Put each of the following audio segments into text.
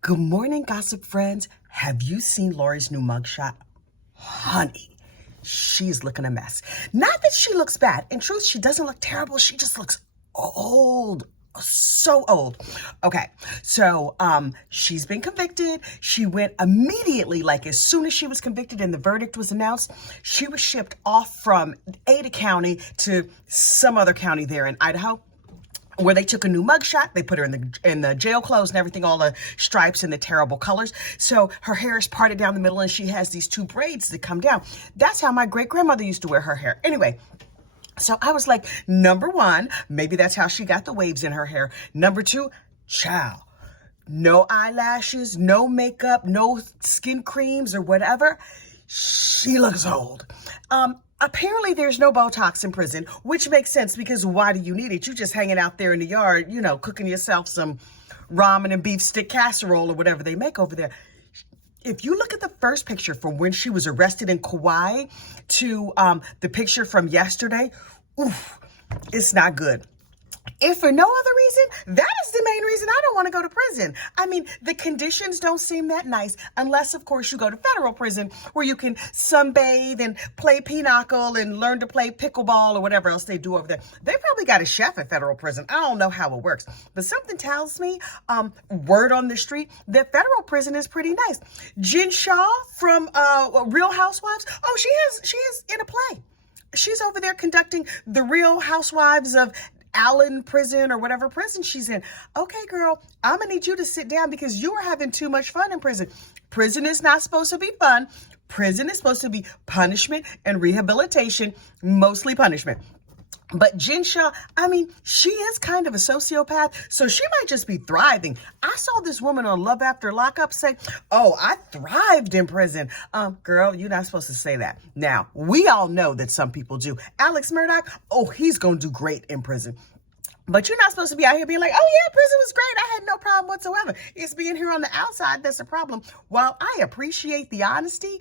Good morning, gossip friends. Have you seen Lori's new mugshot? Honey, she's looking a mess. Not that she looks bad. In truth, she doesn't look terrible. She just looks old. So old. Okay, so she's been convicted. She went immediately, like as soon as she was convicted and the verdict was announced, she was shipped off from Ada County to some other county there in Idaho, where they took a new mugshot. They put her in the jail clothes and everything, all the stripes and the terrible colors. So her hair is parted down the middle and she has these two braids that come down. That's how my great grandmother used to wear her hair. Anyway, so I was like, number one, maybe that's how she got the waves in her hair. Number two, child, no eyelashes, no makeup, no skin creams or whatever. She looks old. Apparently there's no Botox in prison, which makes sense because why do you need it? You're just hanging out there in the yard, cooking yourself some ramen and beef stick casserole or whatever they make over there. If you look at the first picture from when she was arrested in Kauai to the picture from yesterday, oof, it's not good. If for no other reason, that is the main reason I don't want to go to prison. I mean, the conditions don't seem that nice unless, of course, you go to federal prison where you can sunbathe and play pinochle and learn to play pickleball or whatever else they do over there. They probably got a chef at federal prison. I don't know how it works, but something tells me, word on the street, that federal prison is pretty nice. Jen Shaw from Real Housewives, she is in a play. She's over there conducting the Real Housewives of Allen prison or whatever prison she's in. Okay, girl, I'm gonna need you to sit down because you are having too much fun in prison. Prison is not supposed to be fun. Prison is supposed to be punishment and rehabilitation, mostly punishment. But Jen Shaw, she is kind of a sociopath, so she might just be thriving. I saw this woman on Love After Lockup say, I thrived in prison. Girl, you're not supposed to say that. Now, we all know that some people do. Alex Murdaugh, he's going to do great in prison. But you're not supposed to be out here being like, prison was great. I had no problem whatsoever. It's being here on the outside that's a problem. While I appreciate the honesty,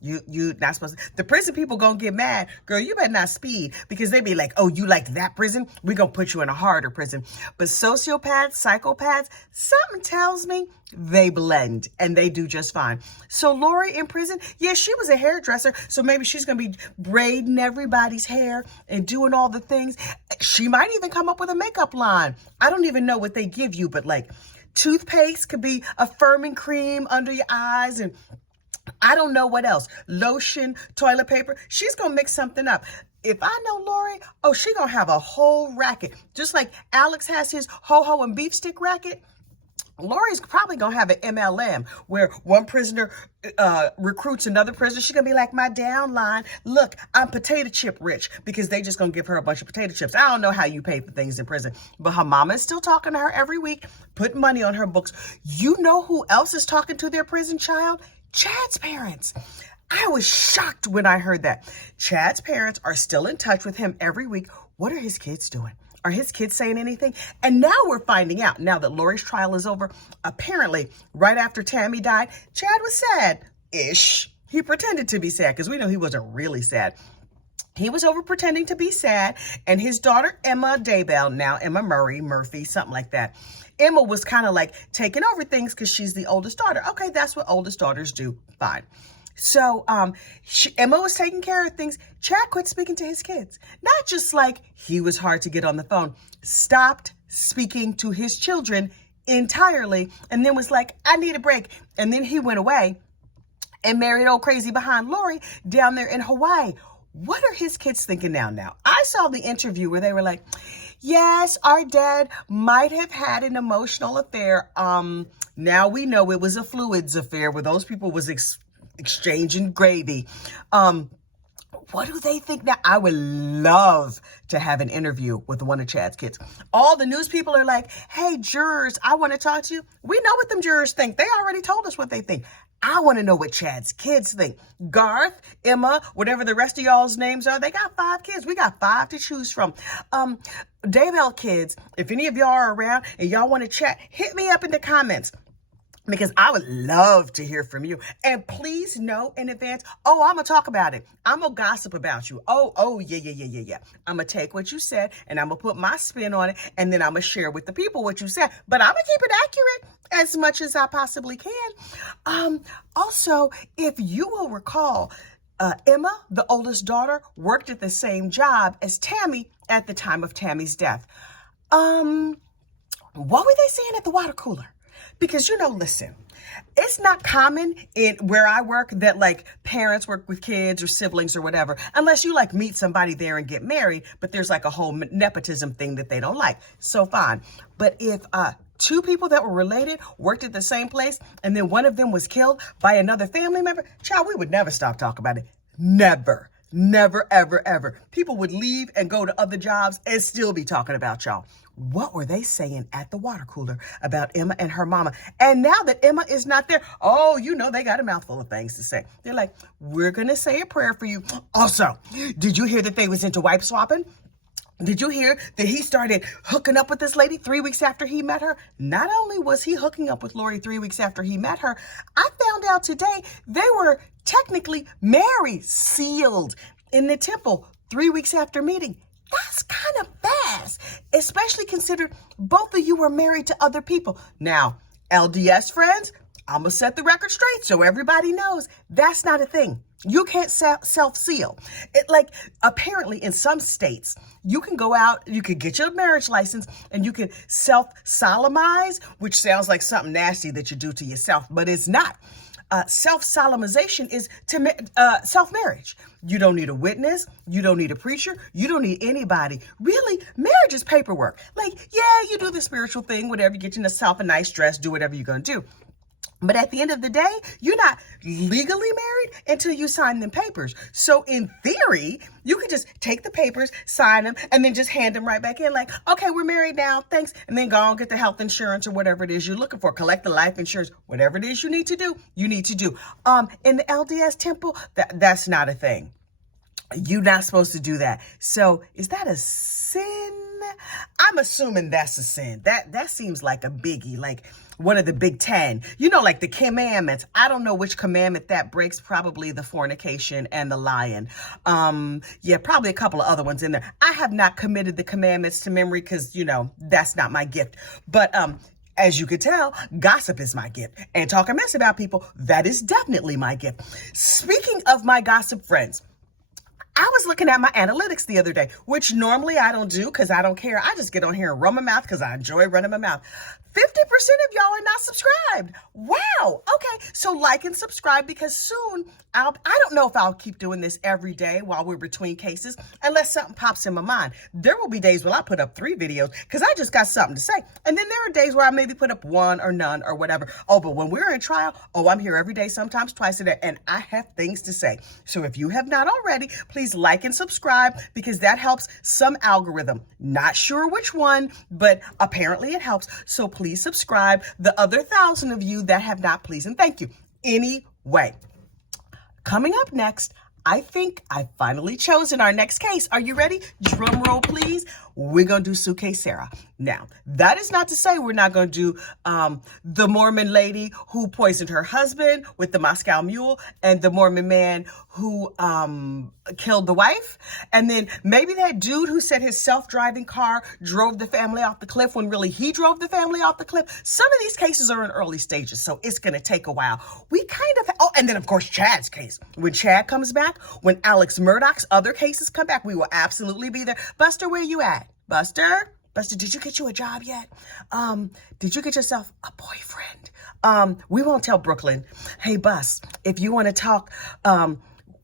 you not supposed to. The prison people gonna get mad. Girl, you better not speed because they be like, you like that prison? We gonna put you in a harder prison. But sociopaths, psychopaths, something tells me they blend and they do just fine. So Lori in prison, she was a hairdresser, so maybe she's gonna be braiding everybody's hair and doing all the things. She might even come up with a makeup line. I don't even know what they give you, but like toothpaste could be a firming cream under your eyes and I don't know what else. Lotion, toilet paper. She's going to mix something up. If I know Lori, she going to have a whole racket. Just like Alex has his ho-ho and beef stick racket. Lori's probably going to have an MLM where one prisoner recruits another prisoner. She's going to be like my downline. Look, I'm potato chip rich because they just going to give her a bunch of potato chips. I don't know how you pay for things in prison, but her mama is still talking to her every week, putting money on her books. You know who else is talking to their prison child? Chad's parents. I was shocked when I heard that. Chad's parents are still in touch with him every week. What are his kids doing? Are his kids saying anything? And now we're finding out, now that Lori's trial is over, apparently right after Tammy died, Chad was sad-ish. He pretended to be sad because we know he wasn't really sad. He was over pretending to be sad, and his daughter, Emma Daybell, now Emma Murphy, something like that. Emma was kind of like taking over things because she's the oldest daughter. Okay, that's what oldest daughters do. Fine. So Emma was taking care of things. Chad quit speaking to his kids. Not just like he was hard to get on the phone. Stopped speaking to his children entirely and then was like, I need a break. And then he went away and married old crazy behind Lori down there in Hawaii. What are his kids thinking now? I saw the interview where they were like, yes, our dad might have had an emotional affair. Now we know it was a fluids affair where those people was exchanging gravy. What do they think now? I would love to have an interview with one of Chad's kids. All the news people are like, hey, jurors, I want to talk to you. We know what them jurors think. They already told us what they think. I want to know what Chad's kids think. Garth, Emma, whatever the rest of y'all's names are, they got 5 kids. We got 5 to choose from. Daybell kids, if any of y'all are around and y'all want to chat, hit me up in the comments. because I would love to hear from you. And please know in advance, oh, I'm going to talk about it. I'm going to gossip about you. Oh, yeah. I'm going to take what you said and I'm going to put my spin on it. And then I'm going to share with the people what you said. But I'm going to keep it accurate as much as I possibly can. Also, if you will recall, Emma, the oldest daughter, worked at the same job as Tammy at the time of Tammy's death. What were they saying at the water cooler? Because, listen, it's not common in where I work that like parents work with kids or siblings or whatever, unless you like meet somebody there and get married, but there's like a whole nepotism thing that they don't like. So fine. But if two people that were related worked at the same place and then one of them was killed by another family member, child, we would never stop talking about it. Never, ever. People would leave and go to other jobs and still be talking about y'all. What were they saying at the water cooler about Emma and her mama? And now that Emma is not there, oh, they got a mouthful of things to say. They're like, we're going to say a prayer for you. Also, did you hear that they was into wipe swapping? Did you hear that he started hooking up with this lady 3 weeks after he met her? Not only was he hooking up with Lori 3 weeks after he met her, I found out today they were technically married, sealed in the temple 3 weeks after meeting. That's kind of fast, especially considered both of you were married to other people. Now, LDS friends, I'm going to set the record straight so everybody knows that's not a thing. You can't self-seal. Apparently in some states, you can go out, you could get your marriage license and you can self-solemnize, which sounds like something nasty that you do to yourself, but it's not. Self-solemnization is self-marriage. You don't need a witness. You don't need a preacher. You don't need anybody. Really, marriage is paperwork. You do the spiritual thing, whatever, get yourself a nice dress, do whatever you're going to do. But at the end of the day, you're not legally married until you sign them papers. So in theory, you could just take the papers, sign them, and then just hand them right back in. Like, okay, we're married now, thanks. And then go and get the health insurance or whatever it is you're looking for. Collect the life insurance, whatever it is you need to do, you need to do. In the LDS temple, that's not a thing. You're not supposed to do that. So is that a sin? I'm assuming that's a sin. That seems like a biggie, like one of the big 10, like the commandments. I don't know which commandment that breaks, probably the fornication and the lying. Probably a couple of other ones in there. I have not committed the commandments to memory because, that's not my gift. But as you could tell, gossip is my gift. And talking mess about people, that is definitely my gift. Speaking of my gossip friends, I was looking at my analytics the other day, which normally I don't do because I don't care. I just get on here and run my mouth because I enjoy running my mouth. 50% of y'all are not subscribed. Wow. Okay. So like and subscribe because soon I don't know if I'll keep doing this every day while we're between cases, unless something pops in my mind. There will be days where I put up 3 videos because I just got something to say. And then there are days where I maybe put up 1 or none or whatever. Oh, but when we're in trial, I'm here every day, sometimes twice a day, and I have things to say. So if you have not already, please like and subscribe because that helps some algorithm. Not sure which one, but apparently it helps. So please subscribe. The other 1,000 of you that have not, please and thank you. Anyway, coming up next, I think I've finally chosen our next case. Are you ready? Drum roll, please. We're going to do Suitcase Sarah. Now, that is not to say we're not going to do the Mormon lady who poisoned her husband with the Moscow Mule and the Mormon man who killed the wife. And then maybe that dude who said his self-driving car drove the family off the cliff when really he drove the family off the cliff. Some of these cases are in early stages, so it's going to take a while. And then of course, Chad's case. When Chad comes back, when Alex Murdaugh's other cases come back, we will absolutely be there. Buster, where you at? Buster, did you get you a job yet? Did you get yourself a boyfriend? We won't tell Brooklyn. Hey, Bus, if you want to talk,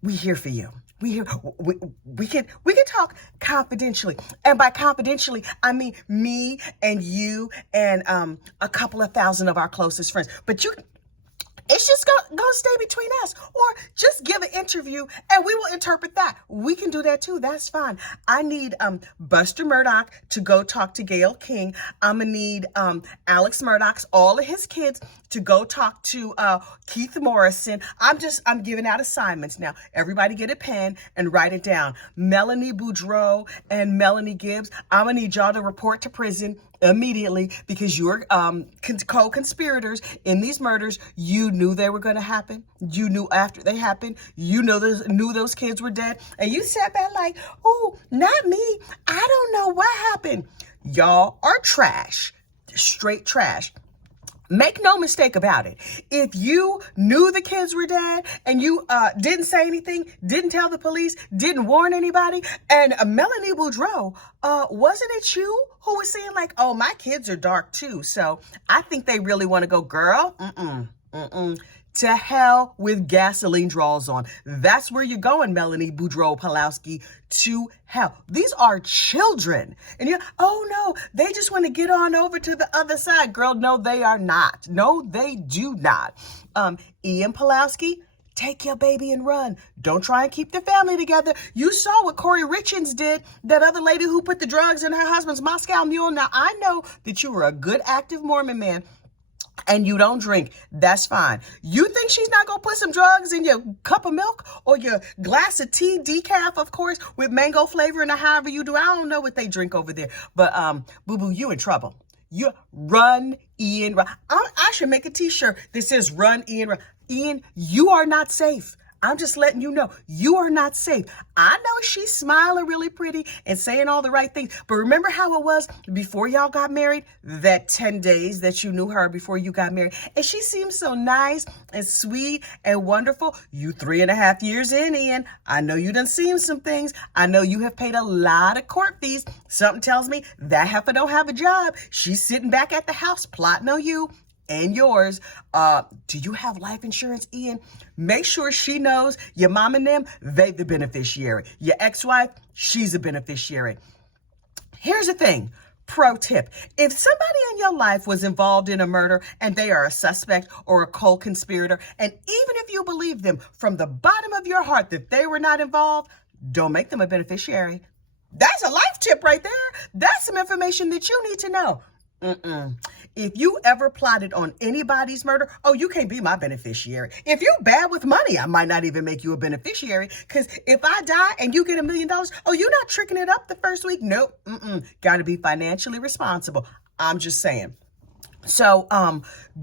we here for you. We can talk confidentially. And by confidentially, I mean me and you and a couple of 1,000 of our closest friends. But it's just gonna stay between us, or just give an interview and we will interpret that. We can do that too. That's fine. I need Buster Murdaugh to go talk to Gayle King. I'm gonna need Alex Murdaugh's, all of his kids, to go talk to Keith Morrison. I'm giving out assignments now. Everybody get a pen and write it down. Melanie Boudreau and Melanie Gibbs, I'm gonna need y'all to report to prison immediately, because you're co-conspirators in these murders. You knew they were going to happen. You knew after they happened. You know knew those kids were dead, and you sat back like, oh, not me. I don't know what happened. Y'all are trash, straight trash. Make no mistake about it. If you knew the kids were dead and you didn't say anything, didn't tell the police, didn't warn anybody, and Melanie Boudreaux, wasn't it you who was saying like, oh, my kids are dark too, so I think they really want to go, girl, to hell with gasoline draws on. That's where you're going, Melanie Boudreaux Pawlowski, to hell. These are children. And you're, oh no, they just want to get on over to the other side. Girl, no, they are not. No, they do not. Ian Pawlowski, take your baby and run. Don't try and keep the family together. You saw what Corey Richards did, that other lady who put the drugs in her husband's Moscow Mule. Now, I know that you were a good, active Mormon man, and you don't drink. That's fine. You think she's not going to put some drugs in your cup of milk or your glass of tea, decaf, of course, with mango flavor and however you do? I don't know what they drink over there. But, boo-boo, you in trouble. You run, Ian. Run. I should make a t-shirt that says run, Ian. Run. Ian, you are not safe. I'm just letting you know, you are not safe. I know she's smiling really pretty and saying all the right things, but remember how it was before y'all got married? That 10 days that you knew her before you got married. And she seems so nice and sweet and wonderful. You 3.5 years in, Ian. I know you done seen some things. I know you have paid a lot of court fees. Something tells me that heifer don't have a job. She's sitting back at the house plotting on you and yours. Do you have life insurance, Ian? Make sure she knows your mom and them, they the beneficiary. Your ex-wife, she's a beneficiary. Here's the thing. Pro tip. If somebody in your life was involved in a murder and they are a suspect or a co-conspirator, and even if you believe them from the bottom of your heart that they were not involved, don't make them a beneficiary. That's a life tip right there. That's some information that you need to know. If you ever plotted on anybody's murder, oh, you can't be my beneficiary. If you're bad with money, I might not even make you a beneficiary, because if I die and you get $1 million, oh, you're not tricking it up the first week. Nope. Got to be financially responsible. I'm just saying. So,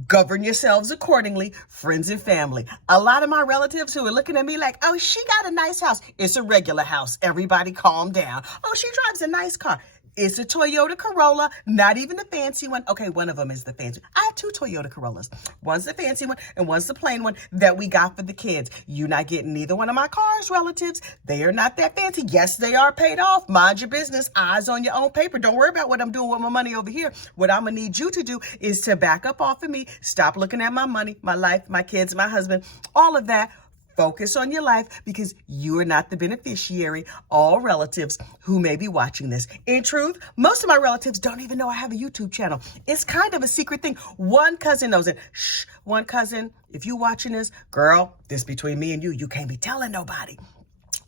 govern yourselves accordingly, friends and family. A lot of my relatives who are looking at me like, oh, she got a nice house. It's a regular house. Everybody calm down. Oh, she drives a nice car. It's a Toyota Corolla, not even the fancy one. Okay, one of them is the fancy. I have 2 Toyota Corollas. One's the fancy one and one's the plain one that we got for the kids. You're not getting neither one of my cars, relatives. They are not that fancy. Yes, they are paid off. Mind your business. Eyes on your own paper. Don't worry about what I'm doing with my money over here. What I'm going to need you to do is to back up off of me. Stop looking at my money, my life, my kids, my husband, all of that. Focus on your life, because you are not the beneficiary. All relatives who may be watching this. In truth, most of my relatives don't even know I have a YouTube channel. It's kind of a secret thing. One cousin knows it. Shh, one cousin, if you watching this, girl, this between me and you, you can't be telling nobody.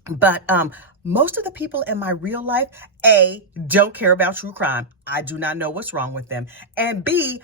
But most of the people in my real life, A, don't care about true crime. I do not know what's wrong with them. And B,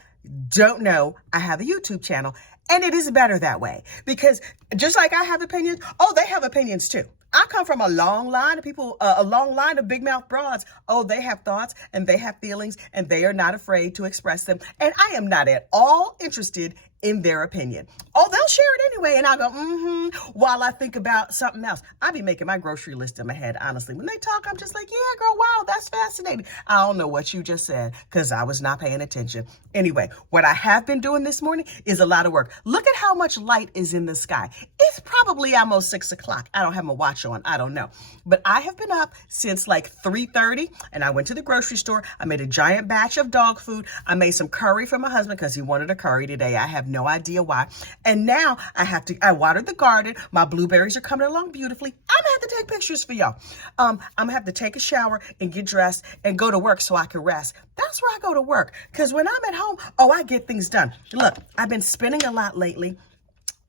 don't know I have a YouTube channel. And it is better that way, because just like I have opinions, oh, they have opinions too. I come from a long line of people, a long line of big mouth broads. Oh, they have thoughts and they have feelings and they are not afraid to express them. And I am not at all interested in their opinion. Oh, they'll share it anyway. And I'll go, while I think about something else. I be making my grocery list in my head, honestly. When they talk, I'm just like, yeah, girl, wow, that's fascinating. I don't know what you just said because I was not paying attention. Anyway, what I have been doing this morning is a lot of work. Look at how much light is in the sky. It's probably almost 6 o'clock. I don't have my watch on. I don't know. But I have been up since like 3:30, and I went to the grocery store. I made a giant batch of dog food. I made some curry for my husband because he wanted a curry today. I have no idea why. And now I watered the garden. My blueberries are coming along beautifully. I'm gonna have to take pictures for y'all. I'm gonna have to take a shower and get dressed and go to work so I can rest. That's where I go to work, because when I'm at home, oh, I get things done. Look, I've been spinning a lot lately.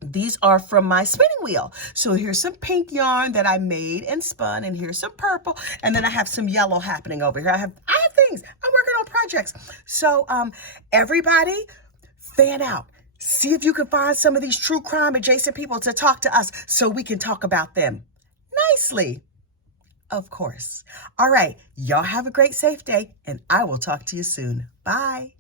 These are from my spinning wheel. So here's some pink yarn that I made and spun, and here's some purple, and then I have some yellow happening over here. I have things. I'm working on projects. So everybody, fan out. See if you can find some of these true crime adjacent people to talk to us so we can talk about them nicely. Of course. All right. Y'all have a great, safe day, and I will talk to you soon. Bye.